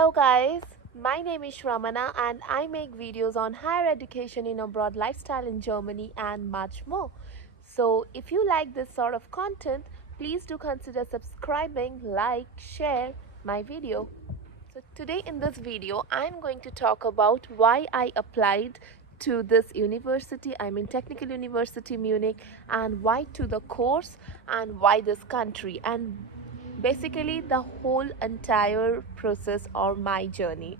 Hello guys, my name is Shramana and I make videos on higher education in abroad, lifestyle in Germany and much more. So if you like this sort of content, please do consider subscribing, like, share my video. So today in this video, I'm going to talk about why I applied to this university, I mean Technical University Munich, and why to the course and why this country, and basically the whole entire process or my journey.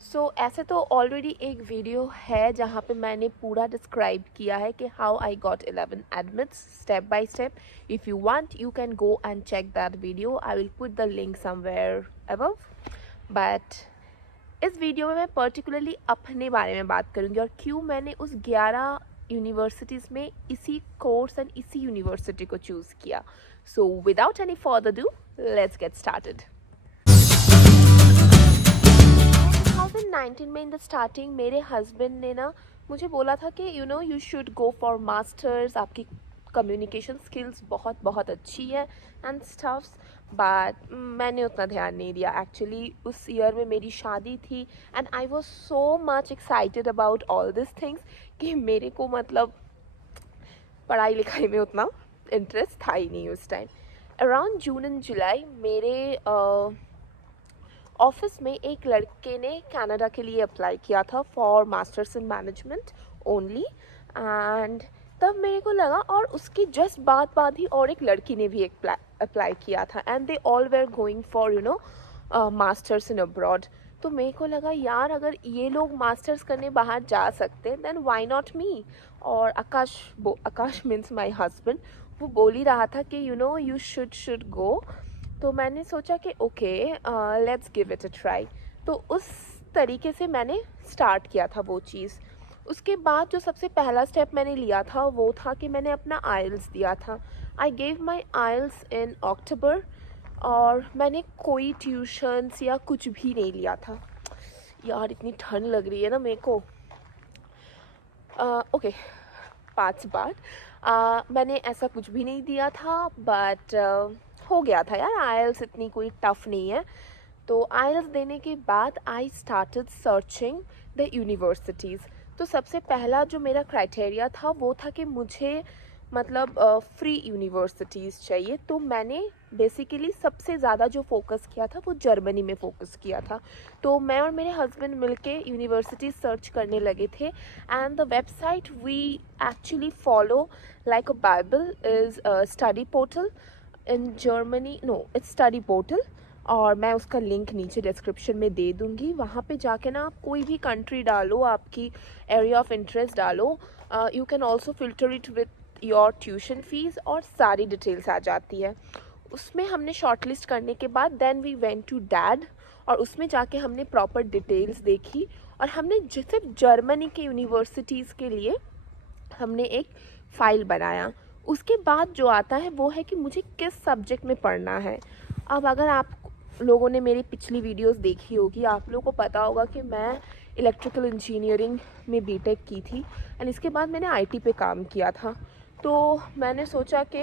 सो ऐसे तो already एक video है जहाँ पे मैंने पूरा describe किया है कि how I got 11 admits step by step. If you want you can go and check that video. I will put the link somewhere above. But इस वीडियो में मैं पर्टिकुलरली अपने बारे में बात करूँगी और क्यों मैंने उस 11 यूनिवर्सिटीज़ में इसी कोर्स एंड इसी यूनिवर्सिटी को चूज़ किया. So without any further do, let's get started. 2019 में इन द स्टार्टिंग मेरे हस्बैंड ने ना मुझे बोला था कि you should go for masters, आपकी कम्युनिकेशन स्किल्स बहुत बहुत अच्छी है एंड स्टफ्स. बट मैंने उतना ध्यान नहीं दिया. एक्चुअली उस ईयर में मेरी शादी थी and I was so much excited about all this things कि मेरे को मतलब पढ़ाई लिखाई में उतना इंटरेस्ट था ही नहीं उस टाइम. अराउंड जून एंड जुलाई मेरे ऑफिस में एक लड़के ने कनाडा के लिए अप्लाई किया था for masters in management only. And तब मेरे को लगा, और उसकी जस्ट बाद ही और एक लड़की ने भी एक अप्लाई किया था and they all where going for masters in abroad. तो मेरे को लगा यार अगर ये लोग मास्टर्स करने बाहर जा सकते हैं देन वाई नॉट मी. और आकाश मीन्स माई हस्बैंड, वो बोल ही रहा था कि यू शुड गो. तो मैंने सोचा कि okay let's give it a try. तो उस तरीके से मैंने स्टार्ट किया था वो चीज़. उसके बाद जो सबसे पहला स्टेप मैंने लिया था वो था कि मैंने अपना आइल्स दिया था. आई गेव माई आइल्स इन अक्टूबर और मैंने कोई ट्यूशन्स या कुछ भी नहीं लिया था. यार इतनी ठंड लग रही है ना मेरे को. ओके, पाँच बार मैंने ऐसा कुछ भी नहीं दिया था. बट हो गया था यार, आइल्स इतनी कोई टफ़ नहीं है. तो आइल्स देने के बाद I started searching the universities. तो सबसे पहला जो मेरा क्राइटेरिया था वो था कि मुझे मतलब फ्री यूनिवर्सिटीज़ चाहिए. तो मैंने बेसिकली सबसे ज़्यादा जो फोकस किया था वो जर्मनी में फोकस किया था. तो मैं और मेरे हस्बैंड मिलके यूनिवर्सिटी सर्च करने लगे थे and the website we actually follow like a bible is study portal in Germany. No, it's study portal. और मैं उसका लिंक नीचे डिस्क्रिप्शन में दे दूँगी. वहाँ पे जाके ना आप कोई भी कंट्री डालो, आपकी एरिया ऑफ इंटरेस्ट डालो. You can also filter it with your tuition fees और सारी डिटेल्स आ जाती है. उसमें हमने शॉर्ट लिस्ट करने के बाद then we went to DAAD और उसमें जाके हमने प्रॉपर डिटेल्स देखी और हमने सिर्फ जर्मनी के यूनिवर्सिटीज़ के लिए हमने एक फ़ाइल बनाया. उसके बाद जो आता है वो है कि मुझे किस सब्जेक्ट में पढ़ना है. अब अगर आप लोगों ने मेरी पिछली वीडियोस देखी होगी, आप लोगों को पता होगा कि मैं इलेक्ट्रिकल इंजीनियरिंग में बीटेक की थी एंड इसके बाद मैंने आईटी पे काम किया था. तो मैंने सोचा कि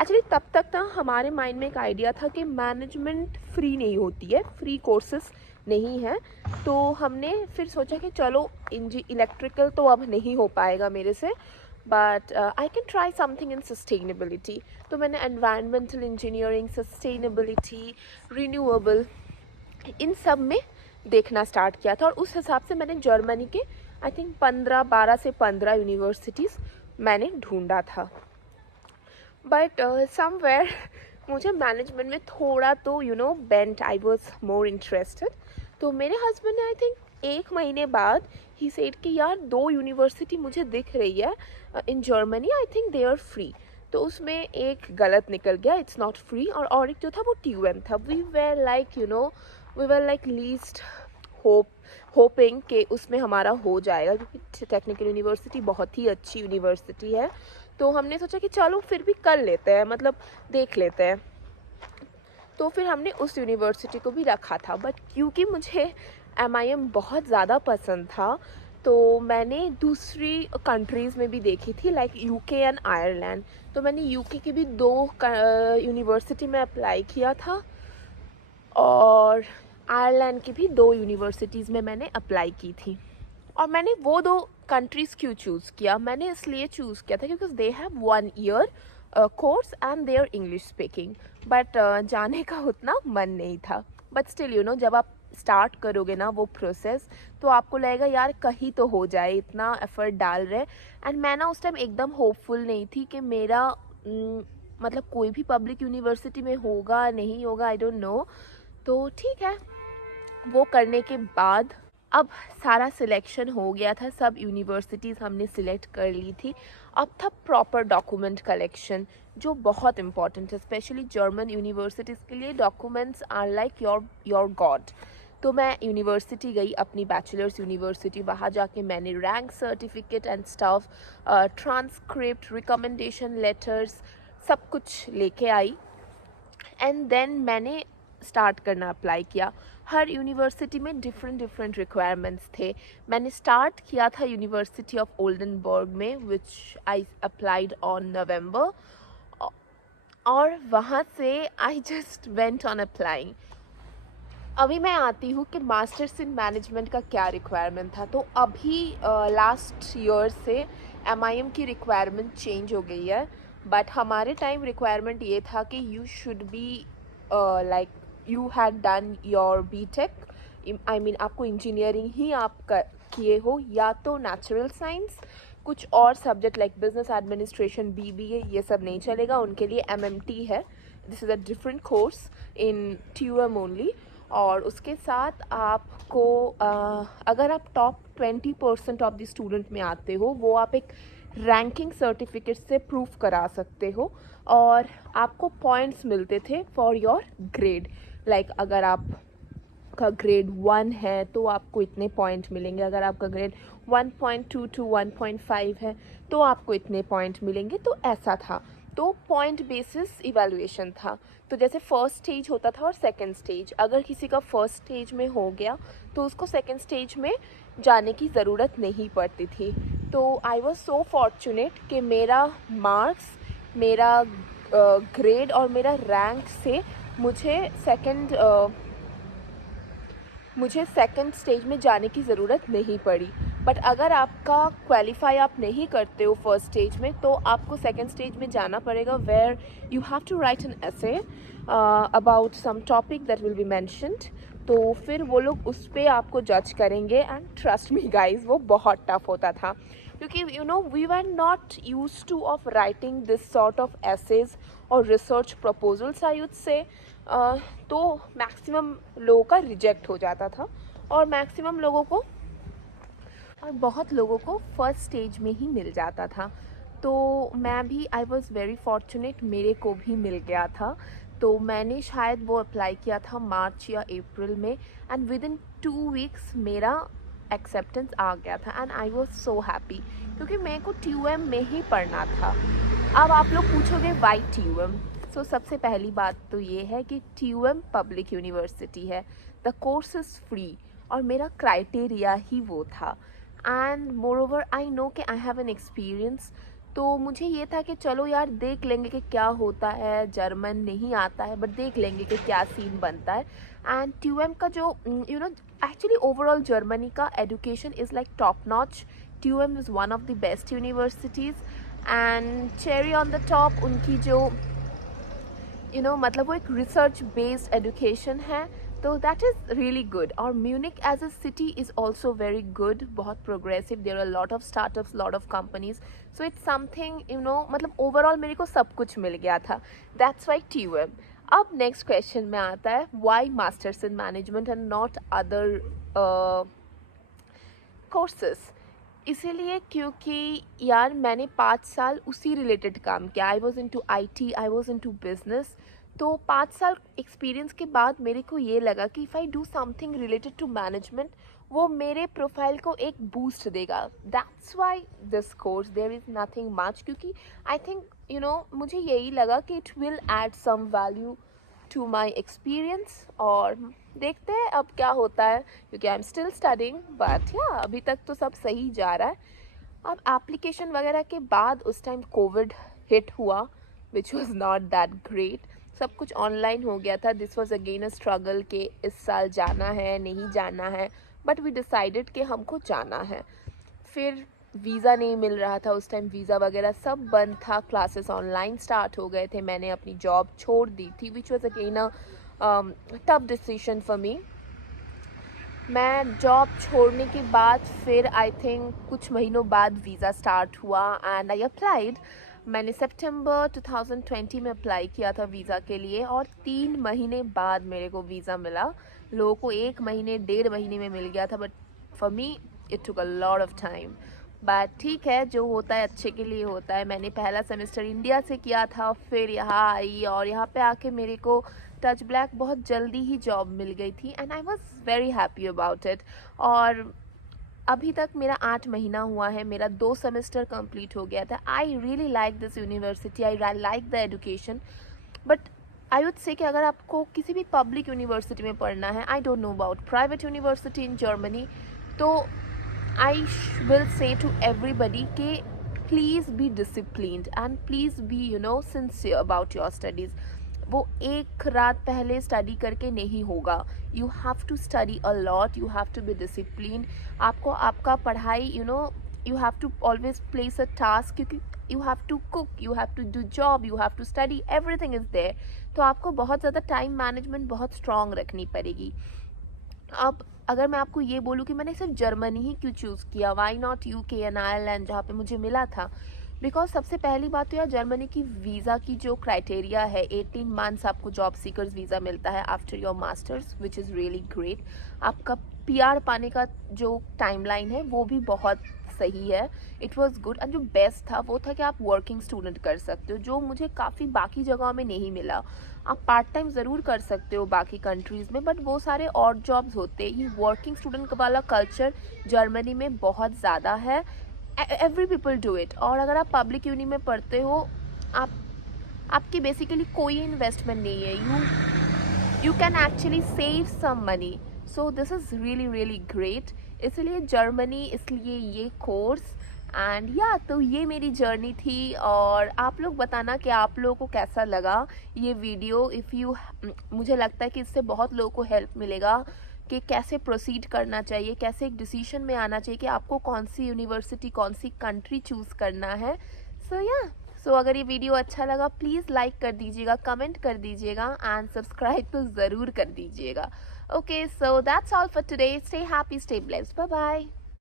एक्चुअली तब तक ना हमारे माइंड में एक आइडिया था कि मैनेजमेंट फ्री नहीं होती है, फ्री कोर्सेस नहीं है. तो हमने फिर सोचा कि चलो इलेक्ट्रिकल तो अब नहीं हो पाएगा मेरे से, but I can try something in sustainability. तो मैंने एनवायरमेंटल इंजीनियरिंग, सस्टेनेबिलिटी, रिन्यूएबल, इन सब में देखना स्टार्ट किया था. और उस हिसाब से मैंने जर्मनी के आई थिंक 12 से 15 यूनिवर्सिटीज़ मैंने ढूंढा था. बट समवेयर मुझे मैनेजमेंट में थोड़ा तो bent, I was more interested. तो मेरे हस्बैंड ने आई थिंक एक महीने बाद ही सेड कि यार 2 यूनिवर्सिटी मुझे दिख रही है in Germany, I think they are free. तो उसमें एक गलत निकल गया, इट्स नॉट फ्री. और एक जो था वो TUM था. We were like least hoping कि उसमें हमारा हो जाएगा क्योंकि टेक्निकल यूनिवर्सिटी बहुत ही अच्छी यूनिवर्सिटी है. तो हमने सोचा कि चलो फिर भी कर लेते हैं, मतलब देख लेते हैं. तो फिर हमने उस यूनिवर्सिटी को भी रखा था. बट क्योंकि मुझे MIM बहुत ज़्यादा पसंद था तो मैंने दूसरी कंट्रीज़ में भी देखी थी लाइक UK एंड आयरलैंड. तो मैंने UK की भी 2 यूनिवर्सिटी में अप्लाई किया था और आयरलैंड की भी 2 यूनिवर्सिटीज़ में मैंने अप्लाई की थी। और मैंने वो 2 कंट्रीज़ क्यों चूज़ किया? मैंने इसलिए चूज़ किया था क्योंकि they have 1 year course and they are English speaking. But जाने का उतना मन नहीं था। बट स्टिल जब आप स्टार्ट करोगे ना वो प्रोसेस, तो आपको लगेगा यार कहीं तो हो जाए, इतना एफर्ट डाल रहे। एंड मैं ना उस टाइम एकदम होपफुल नहीं थी कि मेरा मतलब कोई भी पब्लिक यूनिवर्सिटी में होगा नहीं होगा, आई डोंट नो। तो ठीक है, वो करने के बाद अब सारा सिलेक्शन हो गया था, सब यूनिवर्सिटीज़ हमने सिलेक्ट कर ली थी। अब था प्रॉपर डॉक्यूमेंट कलेक्शन, जो बहुत इंपॉर्टेंट है, स्पेशली जर्मन यूनिवर्सिटीज़ के लिए documents are like your god. तो मैं यूनिवर्सिटी गई, अपनी बैचलर्स यूनिवर्सिटी, वहाँ जाके मैंने rank certificate and stuff, transcript, recommendation letters, सब कुछ लेके आई। एंड देन मैंने स्टार्ट करना अप्लाई किया। हर यूनिवर्सिटी में डिफरेंट रिक्वायरमेंट्स थे। मैंने स्टार्ट किया था यूनिवर्सिटी ऑफ ओल्डनबर्ग में, विच आई अप्लाइड ऑन नवंबर, और वहाँ से I just went on applying. अभी मैं आती हूँ कि मास्टर्स इन मैनेजमेंट का क्या रिक्वायरमेंट था। तो अभी लास्ट ईयर से MIM की रिक्वायरमेंट चेंज हो गई है। बट हमारे टाइम रिक्वायरमेंट ये था कि you should be like you had done your BTech, I mean आपको इंजीनियरिंग ही आप किए हो, या तो नेचुरल साइंस, कुछ और subject like business administration, BBA, ये सब नहीं चलेगा, उनके लिए MMT है। This is a different course in TUM only. और उसके साथ आपको अगर आप टॉप 20% ऑफ द स्टूडेंट में आते हो, वो आप एक रैंकिंग सर्टिफिकेट से प्रूफ करा सकते हो, और आपको पॉइंट्स मिलते थे फॉर योर ग्रेड। लाइक अगर आपका ग्रेड 1 है तो आपको इतने पॉइंट मिलेंगे, अगर आपका ग्रेड 1.2 to 1.5 है तो आपको इतने पॉइंट मिलेंगे। तो ऐसा था, तो पॉइंट बेसिस इवैल्यूएशन था। तो जैसे फर्स्ट स्टेज होता था और सेकंड स्टेज, अगर किसी का फर्स्ट स्टेज में हो गया तो उसको सेकंड स्टेज में जाने की ज़रूरत नहीं पड़ती थी। तो आई वॉज सो फॉर्चुनेट कि मेरा मार्क्स, मेरा ग्रेड और मेरा रैंक से मुझे सेकंड स्टेज में जाने की ज़रूरत नहीं पड़ी। बट अगर आपका क्वालिफाई आप नहीं करते हो फर्स्ट स्टेज में, तो आपको सेकंड स्टेज में जाना पड़ेगा, where you have to write an essay about some topic that will be mentioned. तो फिर वो लोग उस पर आपको जज करेंगे। एंड ट्रस्ट मी गाइज, वो बहुत टफ होता था, क्योंकि we were not use two of writing this sort of essays और research proposals, I would say. तो मैक्सिमम लोगों का रिजेक्ट हो जाता था, और मैक्सिमम लोगों को, और बहुत लोगों को फर्स्ट स्टेज में ही मिल जाता था। तो मैं भी आई वॉज़ वेरी फॉर्चुनेट, मेरे को भी मिल गया था। तो मैंने शायद वो अप्लाई किया था मार्च या अप्रैल में, एंड विद इन 2 वीक्स मेरा एक्सेप्टेंस आ गया था। And I was so happy, क्योंकि मेरे को TUM में ही पढ़ना था। अब आप लोग पूछोगे वाई TUM? सो सबसे पहली बात तो ये है कि TUM पब्लिक यूनिवर्सिटी है, द कोर्स इज़ फ्री, और मेरा क्राइटेरिया ही वो था। And more over I know कि आई हैव एन एक्सपीरियंस। तो मुझे ये था कि चलो यार देख लेंगे कि क्या होता है, जर्मन नहीं आता है बट देख लेंगे कि क्या सीन बनता है। एंड TUM का जो एक्चुअली ओवरऑल जर्मनी का education is like top notch. TUM is one of the best universities, and cherry on the top उनकी जो मतलब वो एक रिसर्च बेस्ड एजुकेशन है, तो दैट इज़ रियली गुड। और Munich as a city is also very good, बहुत progressive, there are lot of startups, lot of companies. So it's something मतलब ओवरऑल मेरे को सब कुछ मिल गया था, दैट्स वाई TUM। अब नेक्स्ट क्वेश्चन में आता है, why masters in management and not other courses? इसीलिए क्योंकि यार मैंने 5 साल उसी रिलेटेड काम किया। I was into IT, I was into business. तो 5 साल एक्सपीरियंस के बाद मेरे को ये लगा कि if I do something related to management, वो मेरे प्रोफाइल को एक बूस्ट देगा। That's why this course, there is nothing much, क्योंकि आई थिंक मुझे यही लगा कि it will add some value to my experience. और देखते हैं अब क्या होता है, क्योंकि I am still studying, but या अभी तक तो सब सही जा रहा है। अब एप्लीकेशन वगैरह के बाद उस टाइम कोविड हिट हुआ, which was not that great. सब कुछ ऑनलाइन हो गया था। This was again a struggle कि इस साल जाना है नहीं जाना है, बट वी डिसाइडेड कि हमको जाना है। फिर वीज़ा नहीं मिल रहा था उस टाइम, वीज़ा वगैरह सब बंद था, क्लासेस ऑनलाइन स्टार्ट हो गए थे। मैंने अपनी जॉब छोड़ दी थी, which was again a tough decision for me. मैं जॉब छोड़ने के बाद फिर आई थिंक कुछ महीनों बाद वीज़ा स्टार्ट हुआ एंड आई अप्लाइड। मैंने सितंबर 2020 में अप्लाई किया था वीज़ा के लिए और 3 महीने बाद मेरे को वीज़ा मिला। लोगों को 1 महीने 1.5 महीने में मिल गया था, but for me it took a lot of time. But ठीक है, जो होता है अच्छे के लिए होता है। मैंने पहला सेमेस्टर इंडिया से किया था, फिर यहाँ आई और यहाँ पे आके मेरे को टच ब्लैक बहुत जल्दी ही जॉब मिल गई थी and I was very happy about it. और अभी तक मेरा 8 महीना हुआ है, मेरा 2 सेमेस्टर कंप्लीट हो गया था। I really like this university, I like the education. But I would say कि अगर आपको किसी भी पब्लिक यूनिवर्सिटी में पढ़ना है, I don't know about private university in Germany, तो I will say to everybody कि please be disciplined and please be sincere about your studies. वो एक रात पहले स्टडी करके नहीं होगा। You have to study a lot, you have to be disciplined. आपको आपका पढ़ाई you have to always place a task, क्योंकि you have to cook, you have to do job, you have to study, everything is there. तो आपको बहुत ज़्यादा time management बहुत strong रखनी पड़ेगी। अब अगर मैं आपको ये बोलूँ कि मैंने सिर्फ जर्मनी ही क्यों चूज़ किया, why not UK and Ireland जहाँ पे मुझे मिला था, बिकॉज सबसे पहली बात तो यार जर्मनी की वीज़ा की जो क्राइटेरिया है, 18 मंथ्स आपको जॉब सीकर्स वीज़ा मिलता है after your masters, which is really great. आपका पीआर पाने का जो टाइमलाइन है वो भी बहुत सही है, इट वाज गुड। एंड जो बेस्ट था वो था कि आप वर्किंग स्टूडेंट कर सकते हो, जो मुझे काफ़ी बाकी जगहों में नहीं मिला। आप पार्ट टाइम ज़रूर कर सकते हो बाकी कंट्रीज़ में, बट वो सारे और जॉब्स होते हैं। ये वर्किंग स्टूडेंट वाला कल्चर जर्मनी में बहुत ज़्यादा है, एवरी पीपल डू इट। और अगर आप पब्लिक यूनि में पढ़ते हो, आप आपकी बेसिकली कोई इन्वेस्टमेंट नहीं है, you can actually save some money. So this is really really great. इसलिए जर्मनी, इसलिए ये कोर्स। एंड या तो ये मेरी जर्नी थी, और आप लोग बताना कि आप लोगों को कैसा लगा ये वीडियो। मुझे लगता है कि इससे बहुत लोगों को हेल्प मिलेगा कि कैसे प्रोसीड करना चाहिए, कैसे एक डिसीजन में आना चाहिए कि आपको कौन सी यूनिवर्सिटी, कौन सी कंट्री चूज़ करना है। सो अगर ये वीडियो अच्छा लगा प्लीज़ लाइक कर दीजिएगा, कमेंट कर दीजिएगा एंड सब्सक्राइब तो ज़रूर कर दीजिएगा। Okay, so that's all for today. Stay happy, stay blessed, bye bye.